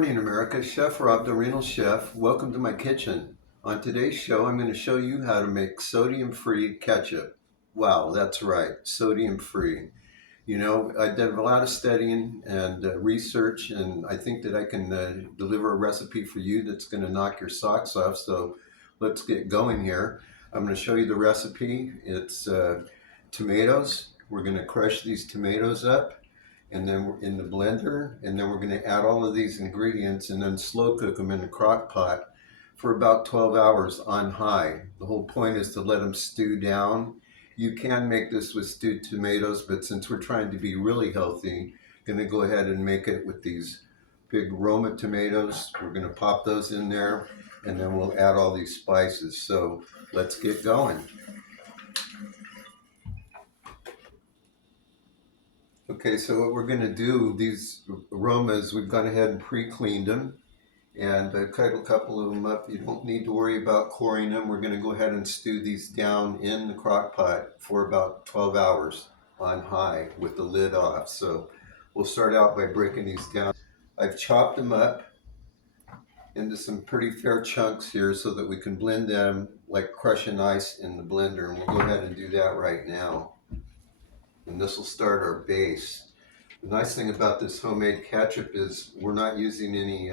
morning, America. Chef Rob The Renal Chef. Welcome to my kitchen. On today's show, I'm going to show you how to make sodium-free ketchup. Wow, that's right, sodium-free. You know, I did a lot of studying and research, and I think that I can deliver a recipe for you that's going to knock your socks off. So let's get going here. I'm going to show you the recipe. It's tomatoes. We're going to crush these tomatoes up, and then we're in the blender, and then we're going to add all of these ingredients and then slow cook them in a crock pot for about 12 hours on high. The whole point is to let them stew down. You can make this with stewed tomatoes, but since we're trying to be really healthy, I'm going to go ahead and make it with these big Roma tomatoes. We're going to pop those in there, and then we'll add all these spices. So let's get going. Okay, so what we're going to do, these aromas, we've gone ahead and pre-cleaned them, and I've cut a couple of them up. You don't need to worry about coring them. We're going to go ahead and stew these down in the crock pot for about 12 hours on high with the lid off. So we'll start out by breaking these down. I've chopped them up into some pretty fair chunks here so that we can blend them like crushing ice in the blender, and we'll go ahead and do that right now. And this will start our base. The nice thing about this homemade ketchup is we're not using any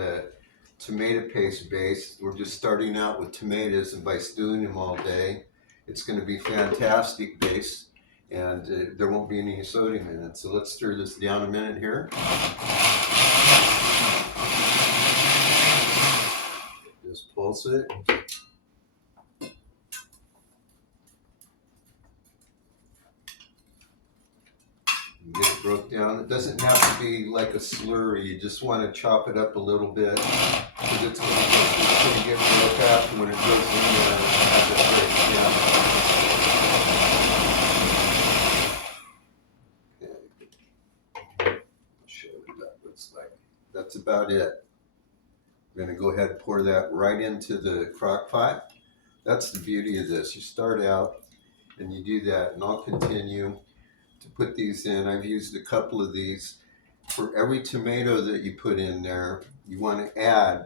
tomato paste base. We're just starting out with tomatoes, and by stewing them all day, it's going to be fantastic base, and there won't be any sodium in it. So let's stir this down a minute here. Just pulse it. Get it broke down. It doesn't have to be like a slurry. You just want to chop it up a little bit, because it's going to get real fast when it goes in there and have it break down. Okay. I'll show you what that looks like. That's about it. We're going to go ahead and pour that right into the crock pot. That's the beauty of this. You start out and you do that, and I'll continue to put these in. I've used a couple of these. For every tomato that you put in there, you want to add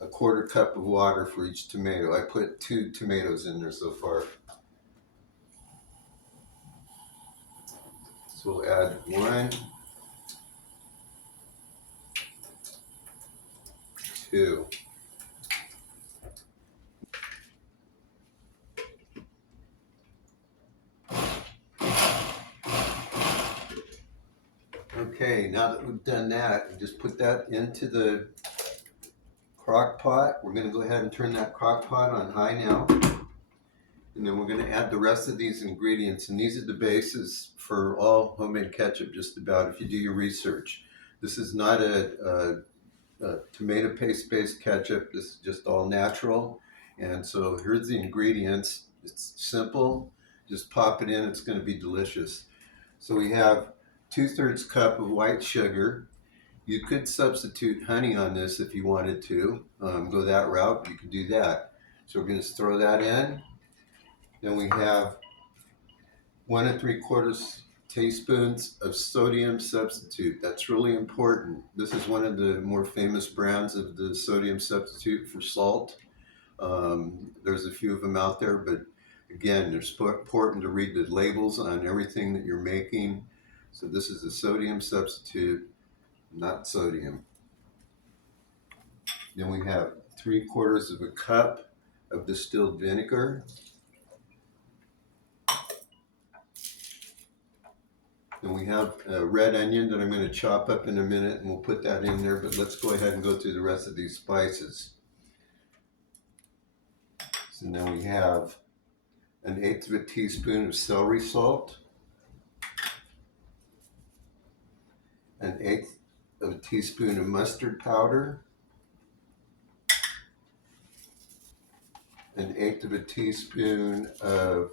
a quarter cup of water for each tomato. I put 2 tomatoes in there so far. So we'll add 1, 2. Okay, now that we've done that, just put that into the crock pot. We're going to go ahead and turn that crock pot on high now. And then we're going to add the rest of these ingredients. And these are the bases for all homemade ketchup, just about, if you do your research. This is not a tomato paste based ketchup. This is just all natural. And so here's the ingredients. It's simple. Just pop it in. It's going to be delicious. So we have 2/3 cup of white sugar. You could substitute honey on this if you wanted to. Go that route, you could do that. So we're going to throw that in. Then we have 1 3/4 teaspoons of sodium substitute. That's really important. This is one of the more famous brands of the sodium substitute for salt. There's a few of them out there, but again, it's important to read the labels on everything that you're making. So this is a sodium substitute, not sodium. Then we have 3/4 cup of distilled vinegar. Then we have a red onion that I'm going to chop up in a minute, and we'll put that in there, but let's go ahead and go through the rest of these spices. So now we have 1/8 teaspoon of celery salt, 1/8 teaspoon of mustard powder, 1/8 teaspoon of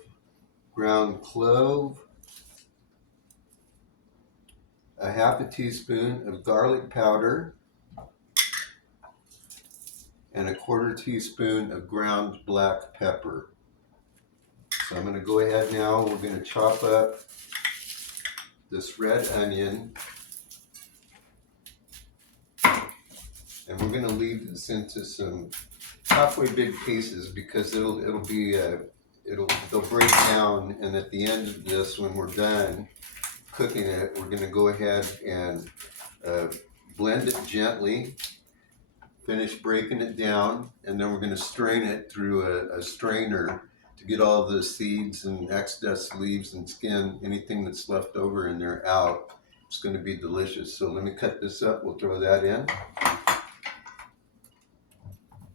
ground clove, 1/2 teaspoon of garlic powder, and 1/4 teaspoon of ground black pepper. So I'm going to go ahead now. We're going to chop up this red onion. And we're gonna leave this into some halfway big pieces because they'll break down, and at the end of this, when we're done cooking it, we're gonna go ahead and blend it gently, finish breaking it down, and then we're gonna strain it through a strainer to get all the seeds and excess leaves and skin, anything that's left over in there, out. It's gonna be delicious. So let me cut this up, we'll throw that in.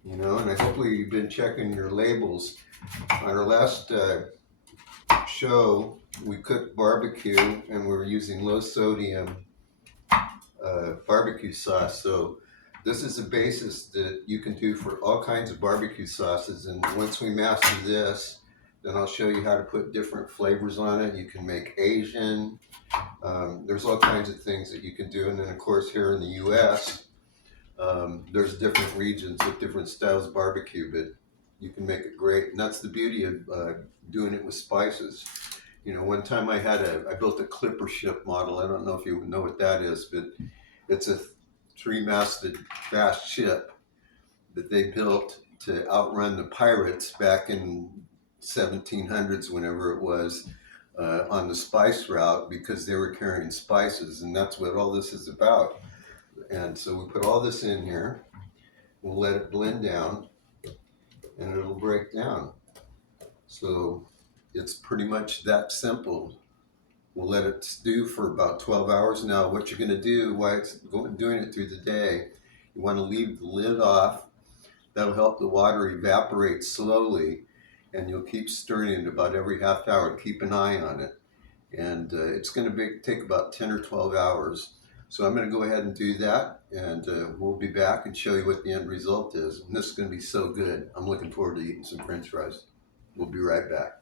You know, and hopefully you've been checking your labels. On our last show, we cooked barbecue and we were using low sodium barbecue sauce. So this is a basis that you can do for all kinds of barbecue sauces. And once we master this, then I'll show you how to put different flavors on it. You can make Asian. There's all kinds of things that you can do. And then of course here in the US, there's different regions with different styles of barbecue, but you can make it great. And that's the beauty of doing it with spices. You know, one time I built a clipper ship model. I don't know if you know what that is, but it's a 3-masted fast ship that they built to outrun the pirates back in 1700s, whenever it was, on the spice route, because they were carrying spices, and that's what all this is about. And so we put all this in here, we'll let it blend down, and it'll break down. So it's pretty much that simple. We'll let it stew for about 12 hours. Now what you're going to do while it's doing it through the day, you want to leave the lid off. That'll help the water evaporate slowly, and you'll keep stirring it about every half hour. Keep an eye on it. And it's going to take about 10 or 12 hours. So I'm going to go ahead and do that, and we'll be back and show you what the end result is. And this is going to be so good. I'm looking forward to eating some French fries. We'll be right back.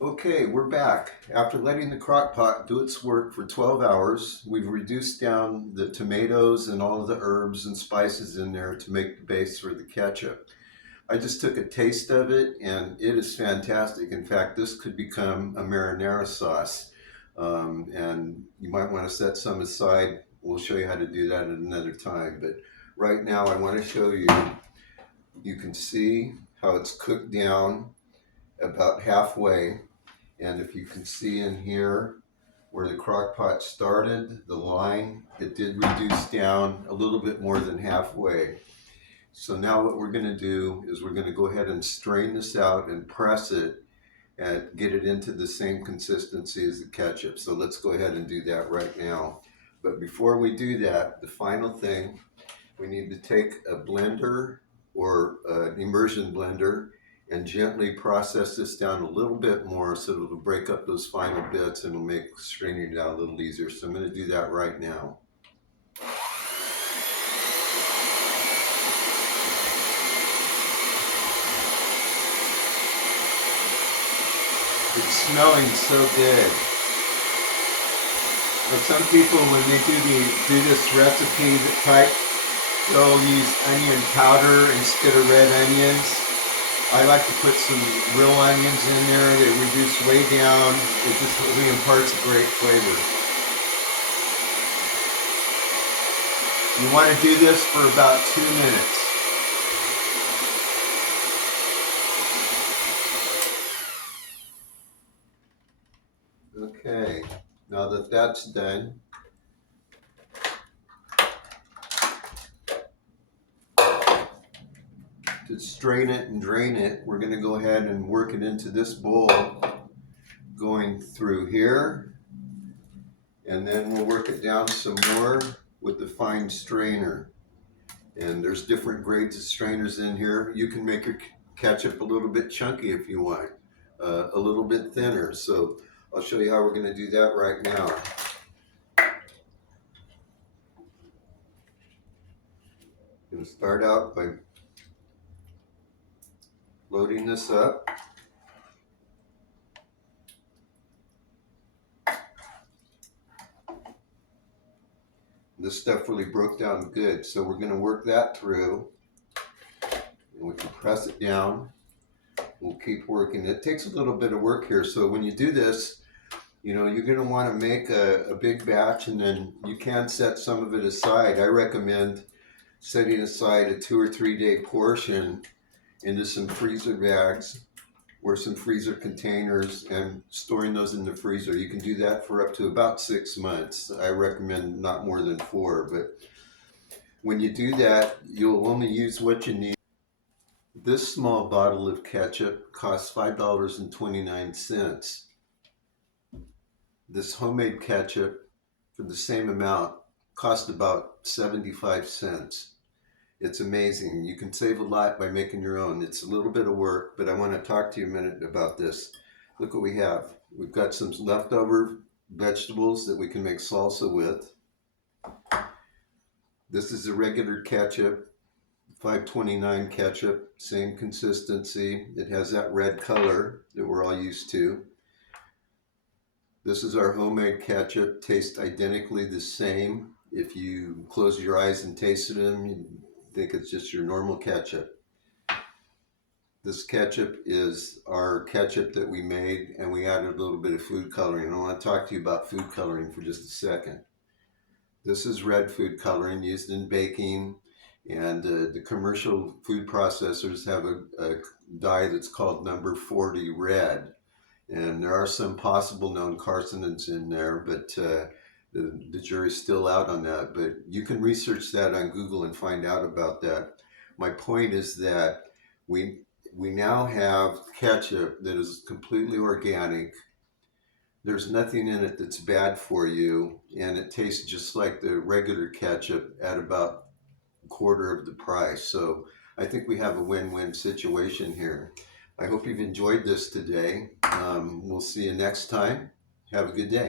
Okay, we're back. After letting the crock pot do its work for 12 hours, we've reduced down the tomatoes and all of the herbs and spices in there to make the base for the ketchup. I just took a taste of it, and it is fantastic. In fact, this could become a marinara sauce. And you might want to set some aside. We'll show you how to do that at another time. But right now I want to show you, you can see how it's cooked down about halfway. And if you can see in here where the crock pot started, the line, it did reduce down a little bit more than halfway. So now what we're going to do is we're going to go ahead and strain this out and press it and get it into the same consistency as the ketchup. So let's go ahead and do that right now. But before we do that, the final thing, we need to take a blender or an immersion blender and gently process this down a little bit more so it'll break up those final bits and it'll make straining it out a little easier. So I'm going to do that right now. It's smelling so good. But some people, when they do this recipe type, they'll use onion powder instead of red onions. I like to put some real onions in there. They reduce way down. It just really imparts a great flavor. You want to do this for about 2 minutes. Okay, now that that's done, to strain it and drain it, we're going to go ahead and work it into this bowl, going through here, and then we'll work it down some more with the fine strainer. And there's different grades of strainers in here. You can make your ketchup a little bit chunky if you want, a little bit thinner. So I'll show you how we're going to do that right now. I'm going to start out by loading this up. This stuff really broke down good. So we're going to work that through, and we can press it down. We'll keep working. It takes a little bit of work here. So when you do this, you know, you're going to want to make a big batch, and then you can set some of it aside. I recommend setting aside a 2 or 3 day portion into some freezer bags or some freezer containers and storing those in the freezer. You can do that for up to about 6 months. I recommend not more than 4, but when you do that, you'll only use what you need. This small bottle of ketchup costs $5.29. This homemade ketchup for the same amount cost about 75 cents. It's amazing. You can save a lot by making your own. It's a little bit of work, but I want to talk to you a minute about this. Look what we have. We've got some leftover vegetables that we can make salsa with. This is a regular ketchup, 529 ketchup, same consistency. It has that red color that we're all used to. This is our homemade ketchup, tastes identically the same. If you close your eyes and taste them, you think it's just your normal ketchup. This ketchup is our ketchup that we made, and we added a little bit of food coloring. I want to talk to you about food coloring for just a second. This is red food coloring used in baking, and the commercial food processors have a dye that's called number 40 red. And there are some possible known carcinogens in there, but the jury's still out on that. But you can research that on Google and find out about that. My point is that we now have ketchup that is completely organic. There's nothing in it that's bad for you, and it tastes just like the regular ketchup at about a quarter of the price. So I think we have a win-win situation here. I hope you've enjoyed this today. We'll see you next time. Have a good day.